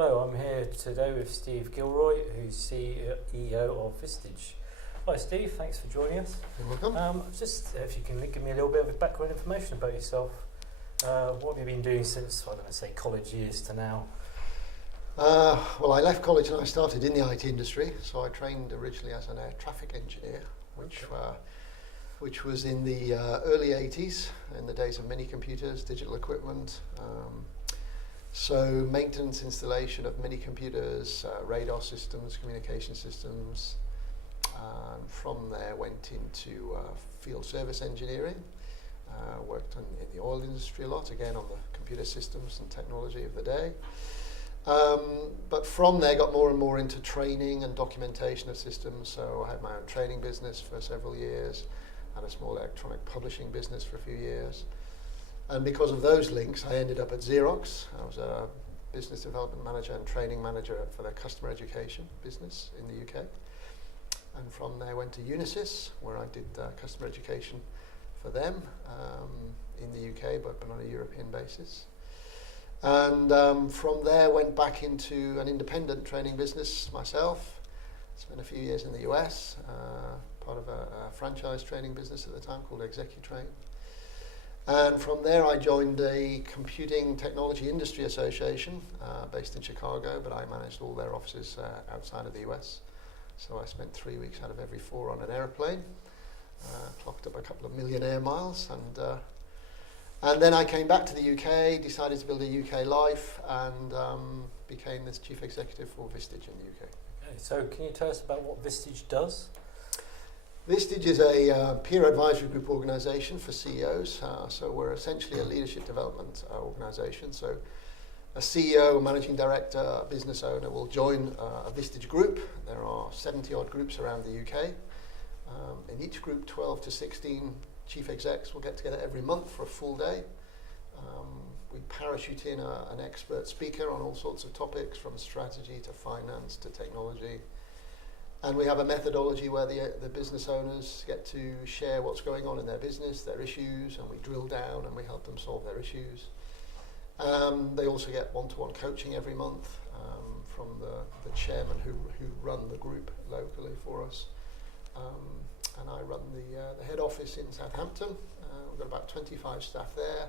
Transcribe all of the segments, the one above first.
Hello, I'm here today with Steve Gilroy, who's CEO of Vistage. Hi Steve, thanks for joining us. You're welcome. Just if you can give me a little bit of background information about yourself. What have you been doing since, I don't know, say college years to now? Well, I left college and I started in the IT industry. So I trained originally as an air traffic engineer, which was in the early 80s, in the days of mini computers, digital equipment. So maintenance, installation of mini computers, radar systems, communication systems. From there went into field service engineering. Worked in the oil industry a lot, again on the computer systems and technology of the day. But from there got more and more into training and documentation of systems. So I had my own training business for several years, had a small electronic publishing business for a few years. And because of those links, I ended up at Xerox. I was a business development manager and training manager for their customer education business in the UK. And from there went to Unisys, where I did customer education for them in the UK, but on a European basis. And from there went back into an independent training business myself. Spent a few years in the US, part of a franchise training business at the time called ExecuTrain. And from there I joined a computing technology industry association based in Chicago, but I managed all their offices outside of the US. So I spent 3 weeks out of every 4 on an airplane, clocked up a couple of million air miles, and then I came back to the UK, decided to build a UK life, and became this chief executive for Vistage in the UK. Okay, so can you tell us about what Vistage does? Vistage is a peer advisory group organisation for CEOs. So we're essentially a leadership development organisation. So a CEO, managing director, a business owner will join a Vistage group. There are 70 odd groups around the UK. In each group, 12 to 16 chief execs will get together every month for a full day. We parachute in an expert speaker on all sorts of topics, from strategy to finance to technology. And we have a methodology where the business owners get to share what's going on in their business, their issues, and we drill down and we help them solve their issues. They also get one-to-one coaching every month from the chairman who run the group locally for us. And I run the head office in Southampton. We've got about 25 staff there.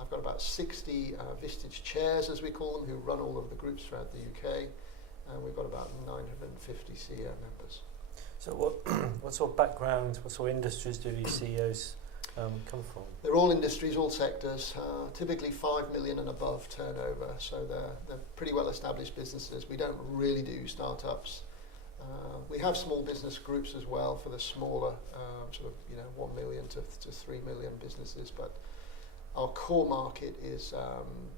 I've got about 60 Vistage chairs, as we call them, who run all of the groups throughout the UK. And we've got about 950 CEO members. So what sort of background, what sort of industries do these CEOs come from? They're all industries, all sectors, typically 5 million and above turnover. So they're pretty well established businesses. We don't really do startups. We have small business groups as well for the smaller, 1 million to 3 million businesses. But our core market is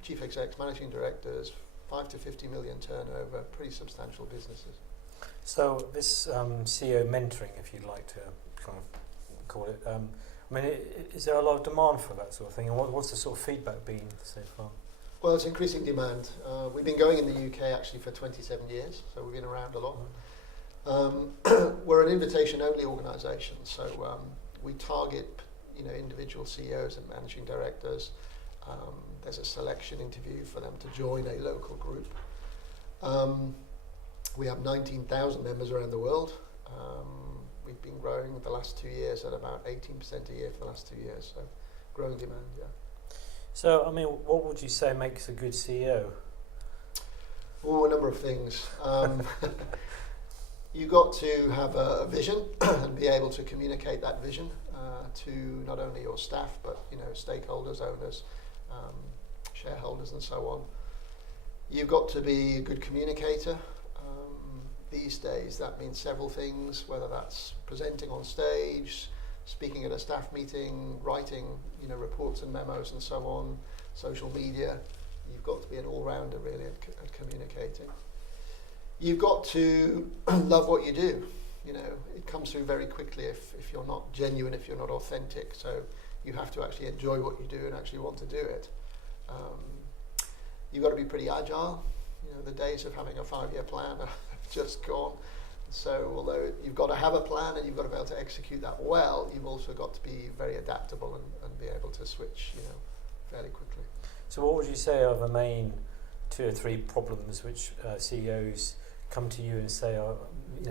chief execs, managing directors, 5 to 50 million turnover, pretty substantial businesses. So this CEO mentoring, if you'd like to kind of call it, is there a lot of demand for that sort of thing? And what's the sort of feedback been so far? Well, it's increasing demand. We've been going in the UK actually for 27 years, so we've been around a lot. We're an invitation-only organisation, so we target individual CEOs and managing directors. There's a selection interview for them to join a local group. We have 19,000 members around the world. We've been growing the last 2 years at about 18% a year for the last 2 years, so growing demand, yeah. So, what would you say makes a good CEO? Oh, a number of things. You've got to have a vision and be able to communicate that vision to not only your staff, but stakeholders, owners, shareholders and so on. You've got to be a good communicator. These days that means several things, whether that's presenting on stage, speaking at a staff meeting, writing reports and memos and so on, social media. You've got to be an all-rounder really at communicating. You've got to love what you do. It comes through very quickly if you're not genuine, if you're not authentic. So you have to actually enjoy what you do and actually want to do it. You've got to be pretty agile. The days of having a 5-year plan have just gone. So although you've got to have a plan and you've got to be able to execute that well, you've also got to be very adaptable and be able to switch fairly quickly. So what would you say are the main 2 or 3 problems which CEOs come to you and say, oh,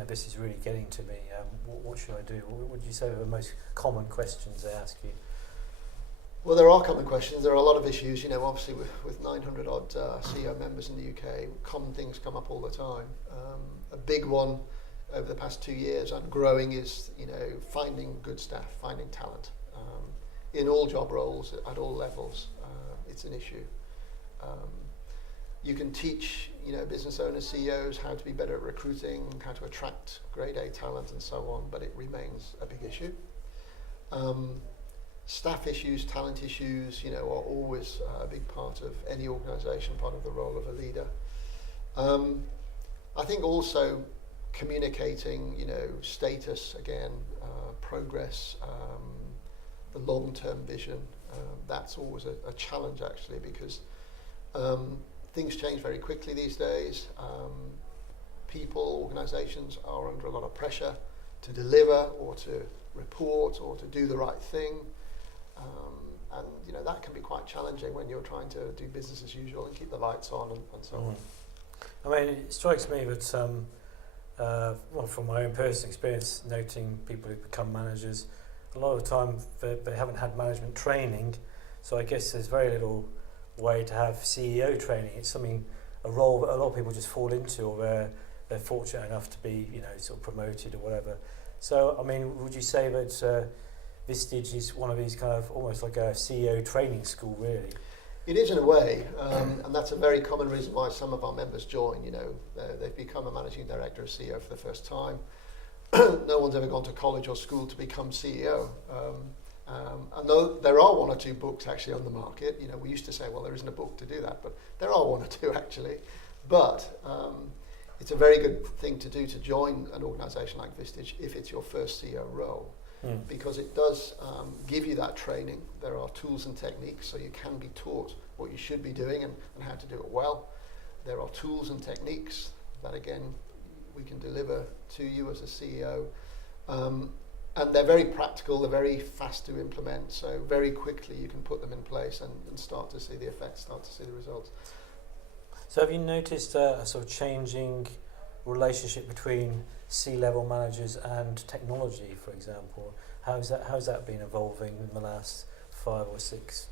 this is really getting to me. What should I do? What would you say are the most common questions they ask you? Well, there are common questions. There are a lot of issues. Obviously with 900 odd CEO members in the UK, common things come up all the time. A big one over the past 2 years and growing is, finding good staff, finding talent. In all job roles, at all levels, it's an issue. You can teach, business owners, CEOs how to be better at recruiting, how to attract grade A talent and so on, but it remains a big issue. Staff issues, talent issues, are always a big part of any organisation, part of the role of a leader. I think also communicating, status again, progress, the long-term vision. That's always a challenge actually, because things change very quickly these days. People, organisations are under a lot of pressure to deliver or to report or to do the right thing. And that can be quite challenging when you're trying to do business as usual and keep the lights on and so on. I mean, it strikes me that, from my own personal experience, noting people who become managers, a lot of the time they haven't had management training, so I guess there's very little way to have CEO training. It's a role that a lot of people just fall into, or they're fortunate enough to be, sort of promoted or whatever. So, I mean, would you say that Vistage is one of these kind of almost like a CEO training school, really? It is in a way, and that's a very common reason why some of our members join. They've become a managing director or CEO for the first time. No one's ever gone to college or school to become CEO. And though there are 1 or 2 books actually on the market, we used to say, well, there isn't a book to do that, but there are 1 or 2 actually. But it's a very good thing to do to join an organisation like Vistage if it's your first CEO role. Because it does give you that training. There are tools and techniques, so you can be taught what you should be doing and how to do it well. There are tools and techniques that, again, we can deliver to you as a CEO. And they're very practical, they're very fast to implement, so very quickly you can put them in place and start to see the effects, start to see the results. So have you noticed a sort of changing relationship between C-level managers and technology, for example? How's that been evolving in the last 5 or 6?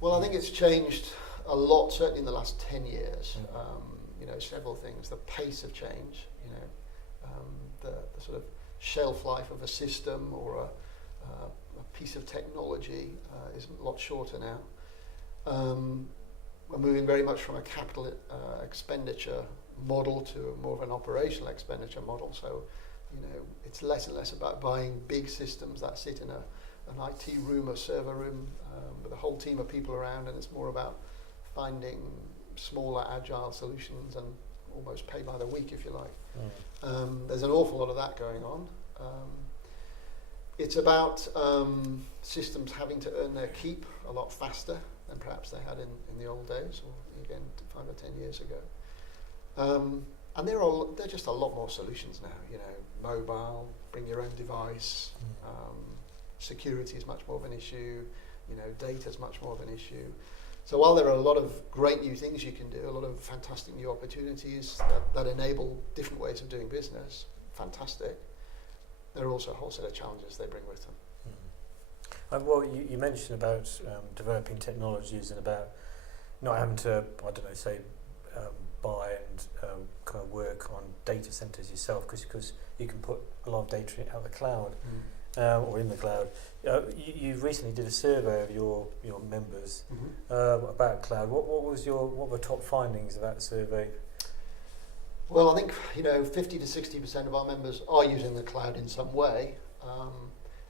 Well, I think it's changed a lot, certainly in the last 10 years. Several things. The pace of change, the sort of shelf life of a system or a piece of technology is a lot shorter now. We're moving very much from a capital expenditure model to more of an operational expenditure model. So, it's less and less about buying big systems that sit in an IT room or server room with a whole team of people around, and it's more about finding smaller, agile solutions and almost pay by the week, if you like. There's an awful lot of that going on. It's about systems having to earn their keep a lot faster than perhaps they had in the old days, or again 5 or 10 years ago. And there are just a lot more solutions now. Mobile, bring your own device. Security is much more of an issue. Data is much more of an issue. So while there are a lot of great new things you can do, a lot of fantastic new opportunities that enable different ways of doing business, fantastic, there are also a whole set of challenges they bring with them. Well, you mentioned about developing technologies and about not having to, buy and kind of work on data centers yourself, because you can put a lot of data out of the cloud or in the cloud. You recently did a survey of your members about cloud. What were the top findings of that survey? Well, I think 50 to 60% of our members are using the cloud in some way,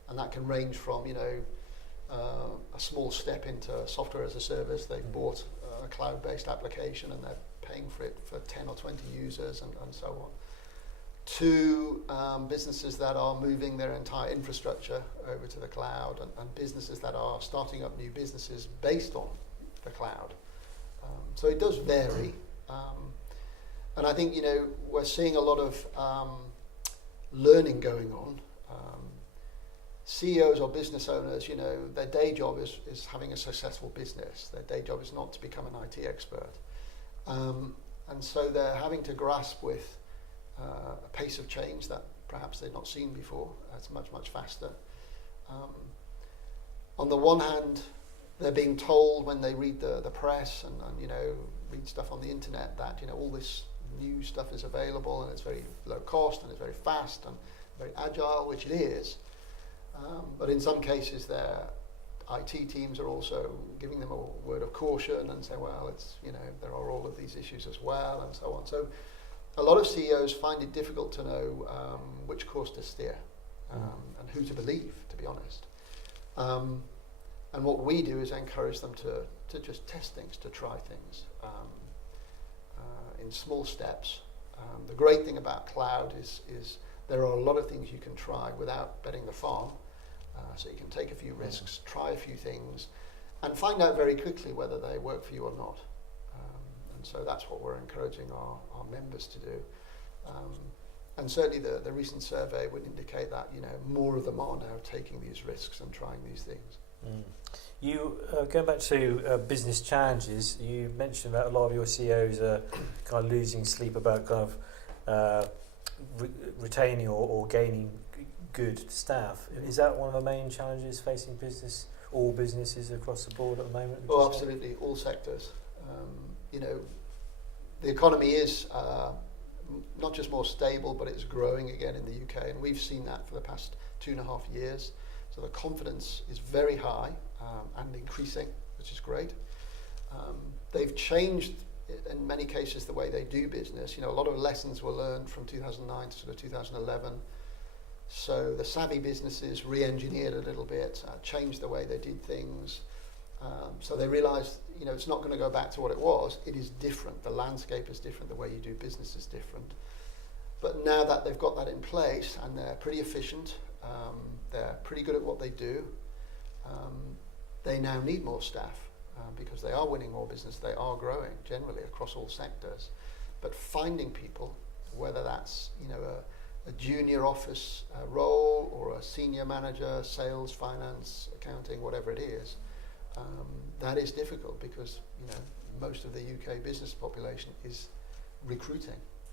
and that can range from a small step into software as a service. They've bought a cloud-based application and they're paying for it for 10 or 20 users and so on, to businesses that are moving their entire infrastructure over to the cloud, and businesses that are starting up new businesses based on the cloud. So it does vary. And I think, we're seeing a lot of learning going on. CEOs or business owners, their day job is having a successful business. Their day job is not to become an IT expert. And so they're having to grasp with a pace of change that perhaps they've not seen before. It's much, much faster. On the one hand, they're being told when they read the press and read stuff on the internet that all this new stuff is available and it's very low cost and it's very fast and very agile, which it is. But in some cases, their IT teams are also giving them a word of caution and say, well, it's there are all of these issues as well, and so on. So a lot of CEOs find it difficult to know which course to steer and who to believe, to be honest. And what we do is encourage them to just test things, to try things in small steps. The great thing about cloud is there are a lot of things you can try without betting the farm. So you can take a few risks, try a few things, and find out very quickly whether they work for you or not. And so that's what we're encouraging our members to do. And certainly the recent survey would indicate that more of them are now taking these risks and trying these things. You going back to business challenges, you mentioned that a lot of your CEOs are kind of losing sleep about kind of retaining or gaining good staff. Is that one of the main challenges facing all businesses across the board at the moment? Oh, absolutely, all sectors. The economy is not just more stable, but it's growing again in the UK, and we've seen that for the past 2.5 years. So the confidence is very high and increasing, which is great. They've changed, in many cases, the way they do business. A lot of lessons were learned from 2009 to sort of 2011. So the savvy businesses re-engineered a little bit, changed the way they did things. So they realised, it's not going to go back to what it was. It is different. The landscape is different. The way you do business is different. But now that they've got that in place and they're pretty efficient, they're pretty good at what they do, they now need more staff because they are winning more business. They are growing generally across all sectors. But finding people, whether that's a junior office role or a senior manager, sales, finance, accounting, whatever it is, that is difficult because most of the UK business population is recruiting.